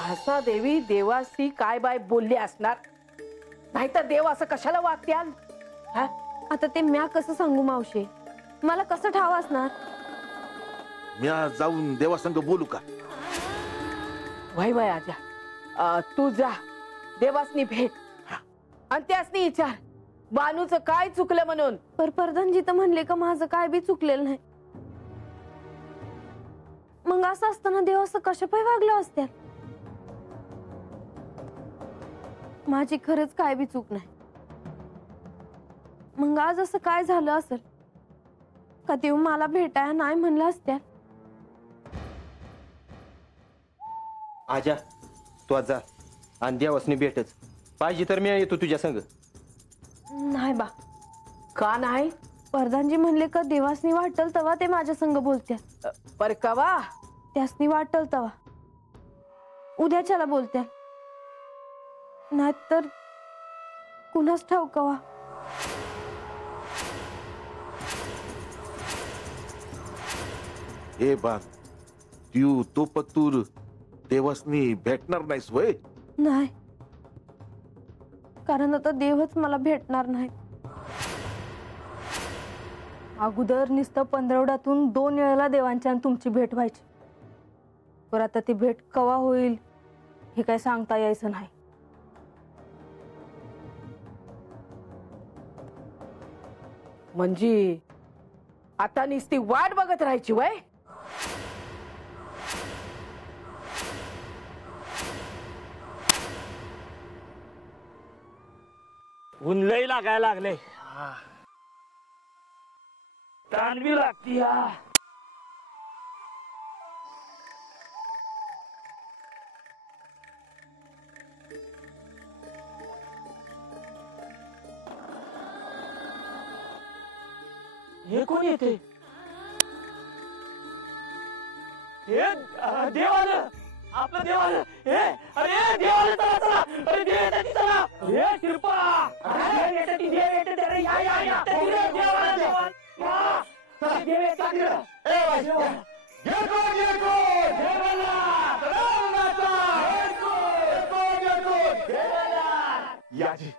भासा देवी देवासी काय बाय बोलली असणार, नाहीतर देव असं कशाला वागत्याल? आता ते म्या कसं सांगू मावशी, मला कसं ठाव असणार? म्या जाऊन देवासंग बोलू का? वय वय आजा, तू जा देवासनी भेट आणि त्यासनी विचार बानूचं काय चुकलं म्हणून. पर प्रधानजी तर म्हणले का माझं काय बी चुकलेलं नाही. मग असं असताना देव असं कशापाय वागलं असत्या? माझी खरंच काय बी चूक नाही. मग आज असं काय झालं असेल का देव मला भेटाया नाही म्हणलं असत्या? आजा तू आज जा आणि देवासनी भेटच. पाहिजे तर मी येतो तुझ्या संग. नाही बा. का नाही? प्रधानजी म्हणले का देवासनी वाटल तवा ते माझ्या संग बोलत्या. पर कवा? त्यासनी वाटल तवा. उद्याच्याला बोलत्या, नाहीतर कुणाच ठाऊ कवा. हे बान तू तो पत्तूर देवासनी भेटणार नाहीस वय? नाही, कारण आता देवच मला भेटणार नाही. अगोदर नुसतं पंधरवड्यातून 2 वेळेला देवांच्या तुमची भेट व्हायची. पर आता ती भेट कवा होईल हे काय सांगता यायचं नाही. म्हणजे आता नुसती वाट बघत राहायची वय? ऊन लय लागायला लागले, ताण बी लागती. हे कोण येते? हे देवाला, आपलं देवाला. हे अरे देवाला चला चला, अरे देव येते ती चला. हे शिरपा, देव येते ती, देव येते ती. अरे या या या देवाला देवाला या. चला देव येते ती. ए वाजवा गेको गेको देवाला रावणाचा गेको गेको गेको देवाला याजी.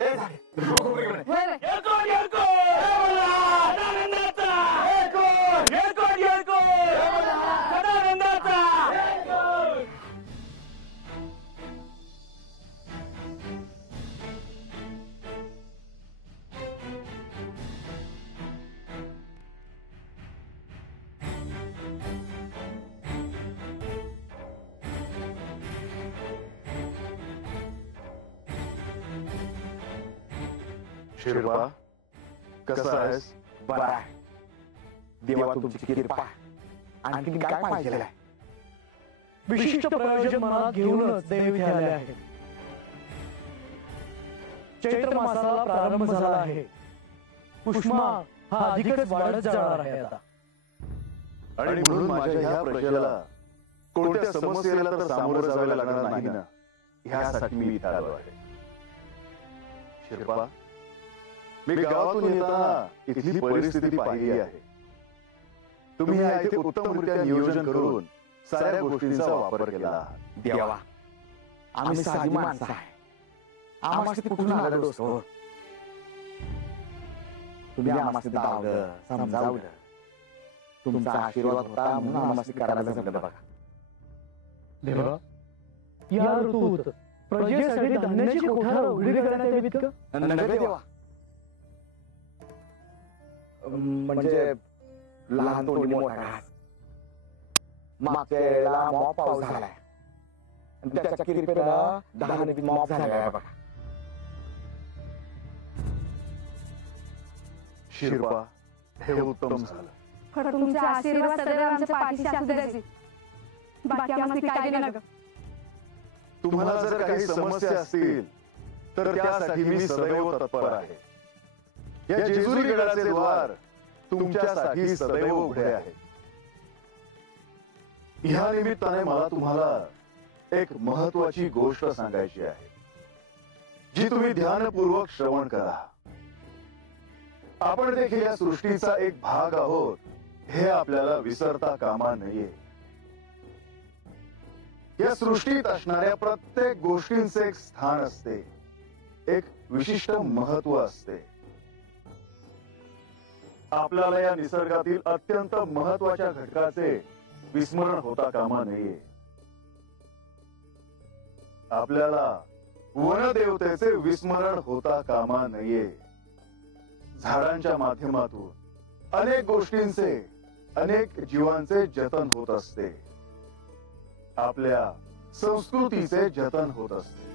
ए झाले गेको गेको देवाला आनंदाचा गेको गेको गेको देवाला आनंदाचा गेको. शिरपा कसा आहेस? बरा आहे. देवा तुमची कृपा. आणखी काय पाहिजे? विशिष्ट प्रयोजन मनात घेऊनच देव इथे आले आहे. चैत्र मासाला प्रारंभ झाला आहे. पुष्मा हा अधिकच वाढत जाणार आहे आता. आणि म्हणून माझ्या ह्या प्रजेला कोणत्या समस्येला तर सामोरं जावे लागणार नाही ना, ह्यासाठी मी इथे आलो आहे. शिरपा, मी गावातून येताना इथली परिस्थिती पाहिली आहे. तुम्ही या इथे उत्तमरित्या नियोजन करून साऱ्या गोष्टींचा वापर केला आहात. देवा, आम्ही साधी माणसं आहे. आम्हाला कुठून आलो असतो? तुम्ही आम्हाला दावलं, समजावलं. तुमचा आशीर्वाद होता म्हणून आम्हाला करायला जमलं बघा. देवा, या ऋतूत प्रजेसाठी धान्याची कोठार उघडी करण्यात यावीत का? नव्हे देवा, म्हणजे लहान तोंडी मोठा घास. मागच्या वेळेला मॉप पाऊस झालाय, त्याच्या कृपेनं धान्य मॉप झालाय बघा. शिरपा, हे उत्तम झालं. खरं तुमचा आशीर्वाद सदैव आमच्या पाठीशी असू द्यायचे. बाकी आम्हाला काय देणार? तुम्हाला जर काही समस्या असतील तर त्यासाठी मी सदैव तत्पर आहे. या जेजुरी गडाचे द्वार तुमच्यासाठी सदैव उघडे आहे. ह्या निमित्ताने मला तुम्हाला एक महत्वाची गोष्ट सांगायची आहे, जी तुम्ही ध्यानपूर्वक श्रवण करा. आपण देखील या सृष्टीचा एक भाग आहोत हे आपल्याला विसरता कामा नये. या सृष्टीत असणाऱ्या प्रत्येक गोष्टींचे एक स्थान असते, एक विशिष्ट महत्व असते. आपल्याला या निसर्गातील अत्यंत महत्वाच्या घटकाचे विस्मरण होता कामा नये. आपल्याला वनदेवतेचे विस्मरण होता कामा नये. झाडांच्या माध्यमातून अनेक गोष्टींचे, अनेक जीवांचे जतन होत असते. आपल्या संस्कृतीचे जतन होत असते.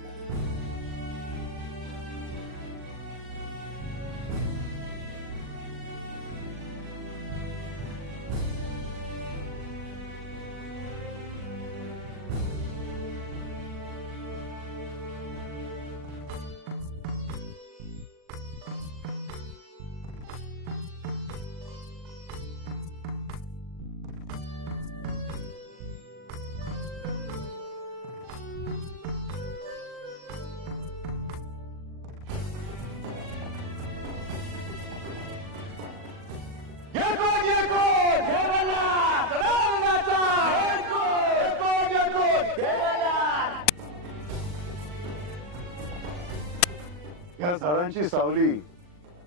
या झाडांची सावली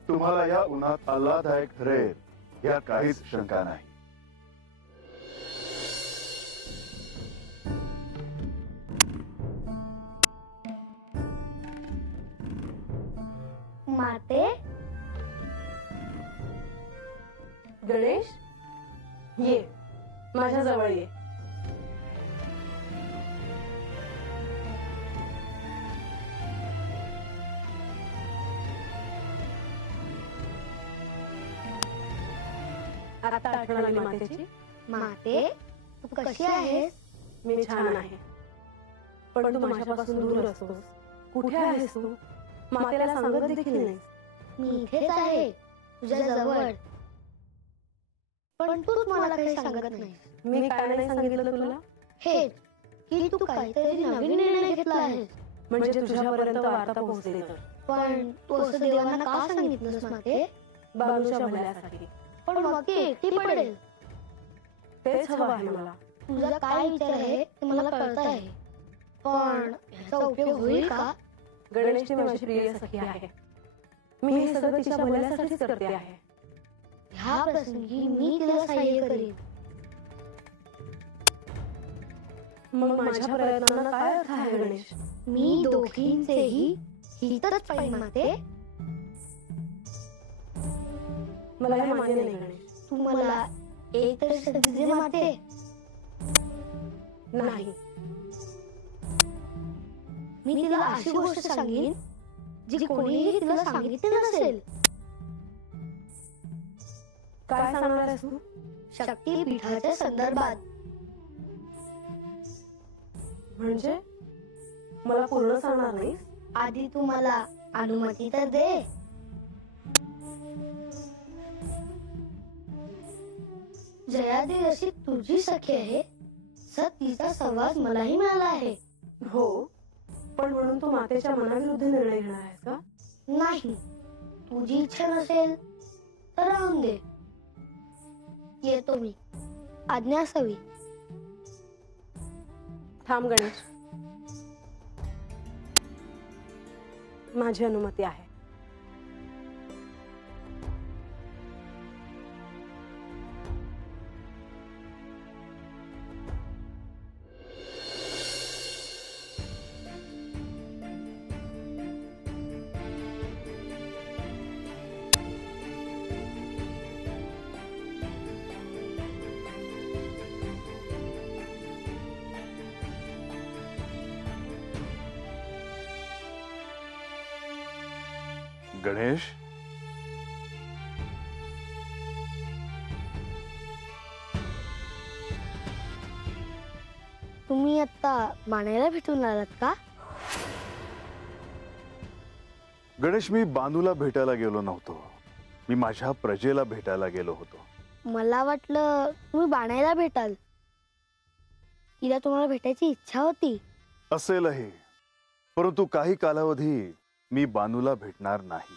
तुम्हाला या उन्हात आल्हाददायक ठरेल यात काहीच शंका नाही. माते, गणेश ये, माझ्या जवळ ये. आता आठवण आली मातेची. माते तू कशी आहेस? मी छान आहे, पण तू माझ्यापासून दूर असतोस. कुठे आहेस तू? मातेला सांगत देखील नाही. मी इथेच आहे तुझ्या जवळ, पण तूच मला काही सांगत नाही. मी काय नाही सांगितलं तुला? हेच की तू काहीतरी नवीन निर्णय घेतला आहेस. म्हणजे तुझ्यापर्यंत वार्ता पोहोचली तर. पण तू असं देवांना का सांगितलंस माते? बालूच्या भल्यासाठी. पण मग ती एकटी पडेल. तेच हवं आहे मला. तुझा काय विचार आहे ते मला कळत आहे, पण याचा उपयोग होईल का? गणेशची माझी प्रिय सखी आहे. मी हे सगळं तिच्या भल्यासाठीच करते आहे. ह्या प्रसंगी मी तिला सहाय्य करीन. मग माझ्या प्रयत्नांना काय अर्थ आहे गणेश? मी दोघींचेही हितच पाहिजे माते. मला हे मान्य नाही गणेश. तू मला एक तरी संधी दे माते. नाही, मी तिला अशी गोष्ट सांगेन जी कोणीही तिला सांगितली नसेल. काय सांगणार आहेस तू? शक्तीपीठाच्या संदर्भात. म्हणजे मला पूर्ण सांगणार नाही? आधी तू मला अनुमती तर दे. जयादी अशी तुझी सखी आहे, तिचा सहवास मलाही मिळाला आहे. हो, पण म्हणून तू मातेच्या मनाविरुद्ध निर्णय घेणार आहेस का? नाही, तुझी इच्छा नसेल तर राहून दे. येतो मी. आज्ञा असावी. थांब गणेश, माझी अनुमती आहे. गणेश, तुम्ही आता बाणाला भेटून आलात का? गणेश, मी बानूला भेटायला गेलो नव्हतो. मी माझ्या प्रजेला भेटायला गेलो होतो. मला वाटलं तुम्ही बाणाला भेटाल. तिला तुम्हाला भेटायची इच्छा होती. असेलही, परंतु काही कालावधी मी बानूला भेटणार नाही.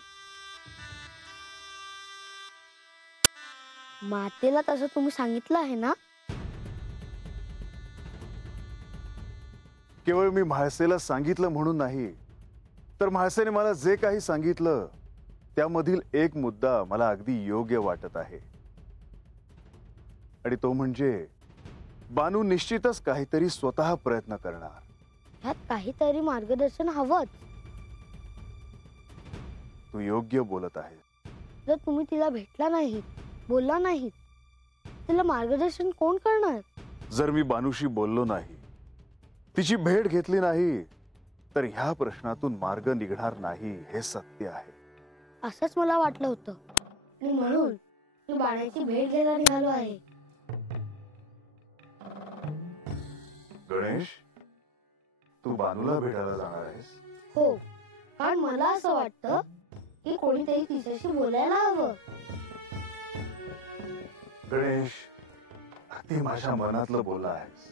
मातेला तसं तुम्ही सांगितलं आहे ना? केवळ मी म्हाळसेला सांगितलं म्हणून नाही, तर म्हाळसेने मला जे काही सांगितलं त्यामधील एक मुद्दा मला अगदी योग्य वाटत आहे, आणि तो म्हणजे बानू निश्चितच काहीतरी स्वतः प्रयत्न करणार. ह्यात काहीतरी मार्गदर्शन हवंच. तू योग्य बोलत आहेस. जर तुम्ही तिला भेटला नाहीत, बोलला नाहीत, तिला मार्गदर्शन कोण करणार? जर मी बानूशी बोललो नाही, तिची भेट घेतली नाही, तर ह्या प्रश्नातून मार्ग निघणार नाही हे सत्य आहे. असंच मला वाटलं होतं, आणि म्हणून मी बाणाची भेट घ्यायला निघालो आहे. गणेश, तू बानूला भेटायला जाणार आहेस? हो, कारण मला असं वाटतं की कोणीतरी तिच्याशी बोलायला हवं. गणेश, ती माझ्या मनातलं बोलला आहेस.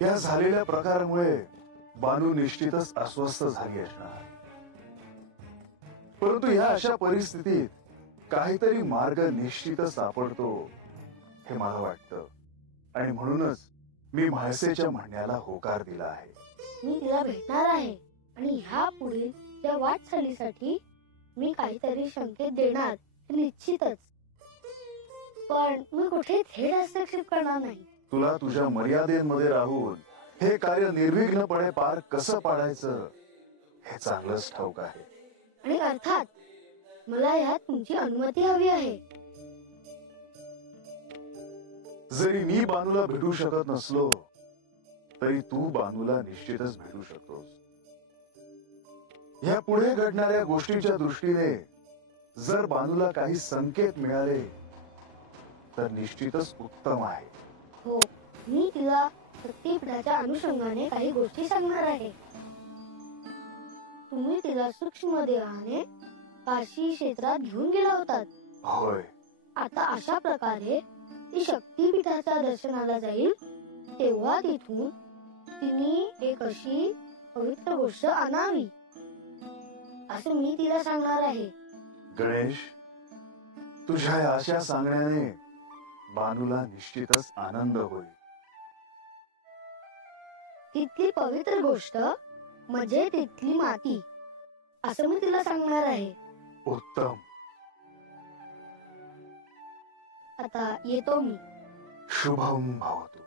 या झालेल्या प्रकारामुळे बानू निश्चितच अस्वस्थ झाली असणार, परंतु या अशा परिस्थितीत काहीतरी मार्ग निश्चितच सापडतो हे मला वाटतं, आणि म्हणूनच मी म्हाळसेच्या म्हणण्याला होकार दिला आहे. मी तिला भेटणार आहे, आणि ह्या पुढील त्या वाटचालीसाठी मी काहीतरी संकेत देणार हे निश्चितच. पण मी कुठे थेट हस्तक्षेप करणार नाही. तुला तुझ्या मर्यादेमध्ये राहून हे कार्य निर्विघ्नपणे पार कसं पाडायचं हे चांगलंच ठाऊक आहे. आणि अर्थात मला यात तुमची अनुमती हवी आहे. जरी मी बानूला भेटू शकत नसलो, तरी तू बानूला निश्चितच भेटू शकतोस. या पुढे घडणाऱ्या गोष्टीच्या दृष्टीने जर बानूला काही संकेत मिळाले तर निश्चितच उत्तम आहे. हो, मी तिला शक्तिपीठाच्या अनुषंगाने काही गोष्टी सांगणार आहे. तुम्ही तिला सूक्ष्म देहाने काशी क्षेत्रात घेऊन गेला होतात. होय. आता अशा प्रकारे ती शक्तिपीठाच्या दर्शनाला जाईल, तेव्हा तिथून तिने एक अशी पवित्र गोष्ट आणावी असं मी तिला सांगणार आहे. गणेश, तुझ्या या अशा सांगण्याने बानूला निश्चितच आनंद होईल. तिथली पवित्र गोष्ट म्हणजे तिथली माती असं मी तिला सांगणार आहे. उत्तम. आता येतो मी. शुभम भवतु.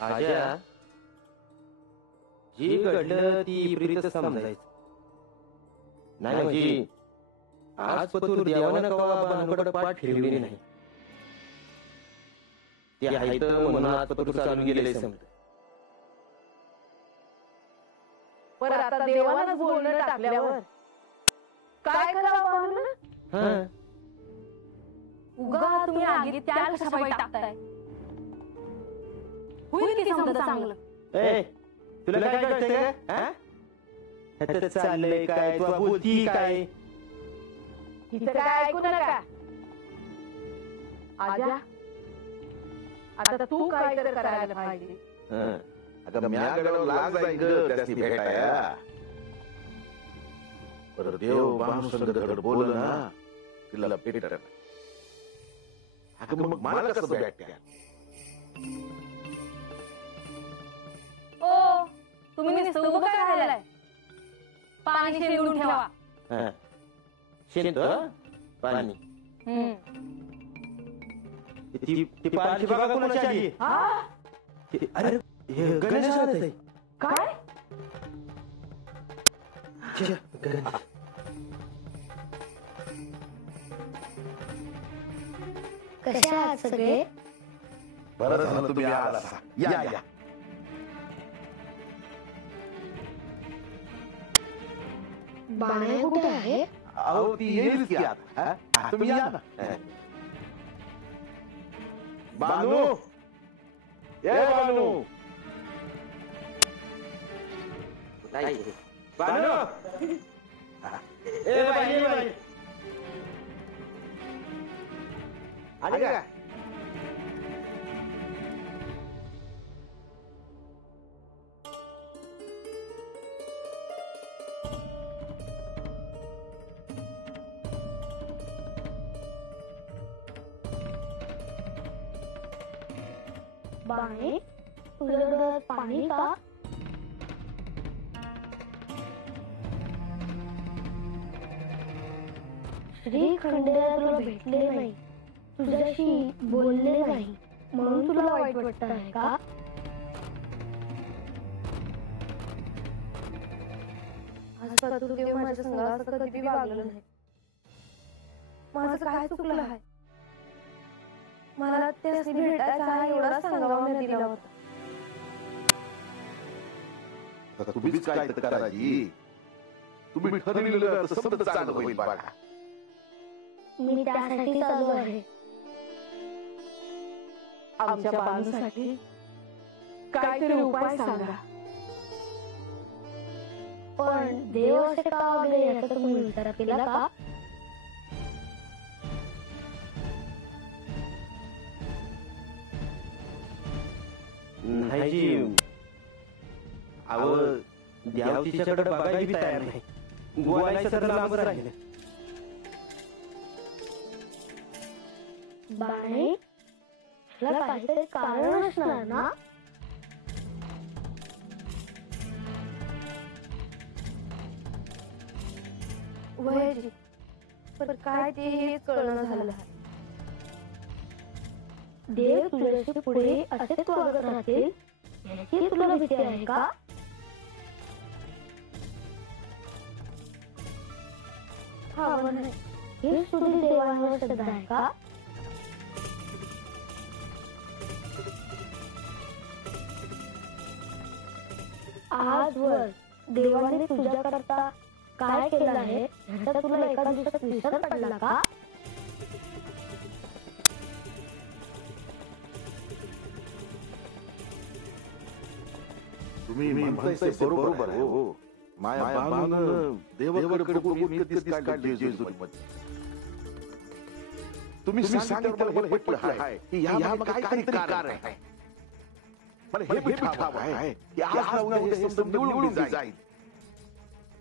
आजा, जी घडलं ती प्रीत समजायचं नाही. म्हणजे आज पतूर देवानं कवा बानूकडे पाठ फिरवली नाही. ते आहे तर म्हणून आज पतूर चालून गेले समज. पण आता देवानं बोलणं टाकल्यावर काय करावं बानूनं? उगा तुम्ही आगीत त्याला कशापायी टाकताय? होईल की समजा चांगलं. ए, तुला काय कळतंय का? ह्याचं चाललंय काय, तू बोलती काय? हिचं काय ऐकू नका. आजा, आता तू काय तर करायला पाहिजे. अगं म्या गडावर लाग जाईन ग त्यासनी भेटाया. पर देव बानू संगत बोल ना, तिला भेटत. अगं मग मला कसं भेटत्या? ओ, तुम्ही नुसतं उभं काय राहिलाय? पाणी शिरून ठेवा. शेत पाणी. ती पाण्याची बागा कोणाची आली? अरे हे गणेश आहे. काय? कशा आहात सगळे? बरं झालं तुम्ही आला. या या. बाणा कुठे आहे? अहो ती येईल की आता. तुम्ही या ना. बानू, ये बानू बानू ए बाई ये बाई आली का बाणे तुझ्या डोळ्यात पाणी का? श्री खंडेराय तुला भेटले नाही, तुझ्याशी बोलले नाही, म्हणून तुला वाईट वाटत आहे का? आज चतुर्देव माझ्या संघात कधी वागलं नाही. माझं काय चुकलं आहे? मला त्यास भेटायचा हा एवढा संघावर दिला होता. आता तुम्हीच काय करायची? तुम्ही ठरविलेलं समजा चांगलं होईल बघा. मी त्यासाठी चालू आहे. आमच्या बाळूसाठी काहीतरी उपाय सांगा. पण देव असे का वागले याचा तुम्ही विचार केला का? नाही जी अहो देव तिच्याकडे बघायला बी तयार नाही. गोवायचं तर लांबच राहिले. बाणे ह्याला काहीतरी कारण असणार ना? वयाची पण काय ते हेच कळणं झालं. देव तुझ्याशी पुढे असेच वागत राहतील याची तुला भीती आहे का? हा नाही. ही तुझी देवांवर श्रद्धा आहे का? आजवर देवाने तुझ्याकरता काय केलं आहे ह्याचा तुला एका दिवसात विसर पडला का? तुम्ही म्हणताय ते बरोबर आहे हो. माया बाळूनं देवाकडे बघून इतकं दिस काढले जेजुरीमध्ये. तुम्ही सांगितलं मला हे पटलं आहे की यामागे काहीतरी कारण आहे. मला हे बी ठाऊक आहे की आज ना उद्या हे समजा निवळून जाईल.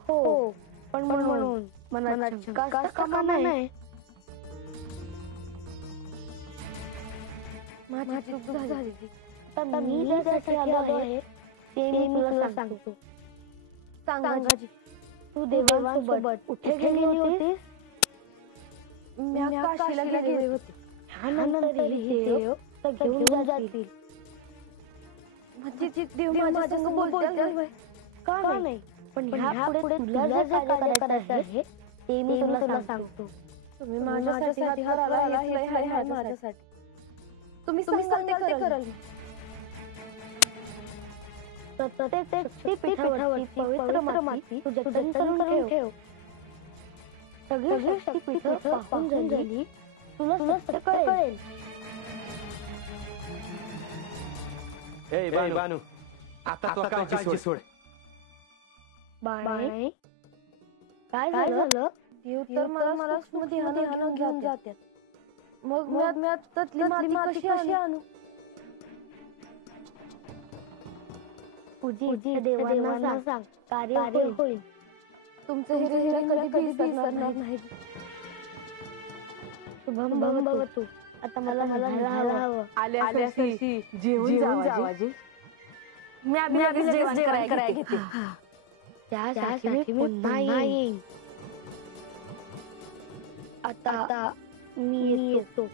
हो पण म्हणून मनात शंका कामा नाही. माझी चूक झाली. आता मी ज्यासाठी आलो आहे ते मी तुला सांगतो. सांगाजी तू देवांसोबत कुठे गेली होतीस? मी काशीला गेले होते. ह्यानंतर हे देव घेऊन जातील. म्हणजे देव माझ्या संग बोलतात का नाही? पण ह्यापुढे तुला जे कार्य करायचं आहे ते मी तुला सांगतो. तुम्ही माझ्यासाठी हाताला हे माझ्यासाठी तुम्ही सांगते ते कराल. प्रत्येक पीठावरती पवित्र माती तुझ्या जतन करून ठेव. सगळी शक्तीपीठं पाहून झाली तुला सत्य कळेल. ए बानू आता तो काळजी सोड. बाणे काय झालं? देव तर मला ध्यान घेऊन जातात. मग मी त्यातली माती कशी आणू? पूजी देवांना सांग कार्य होईल. तुमचं हे कधी विसरणार नाही. शुभम भवतु. आता मला हवं. आल्याशी जेवून जावा जी. मी आधीच जेवण करायला घेते. त्यासाठी मी पुन्हा येईन. आता मी येतो.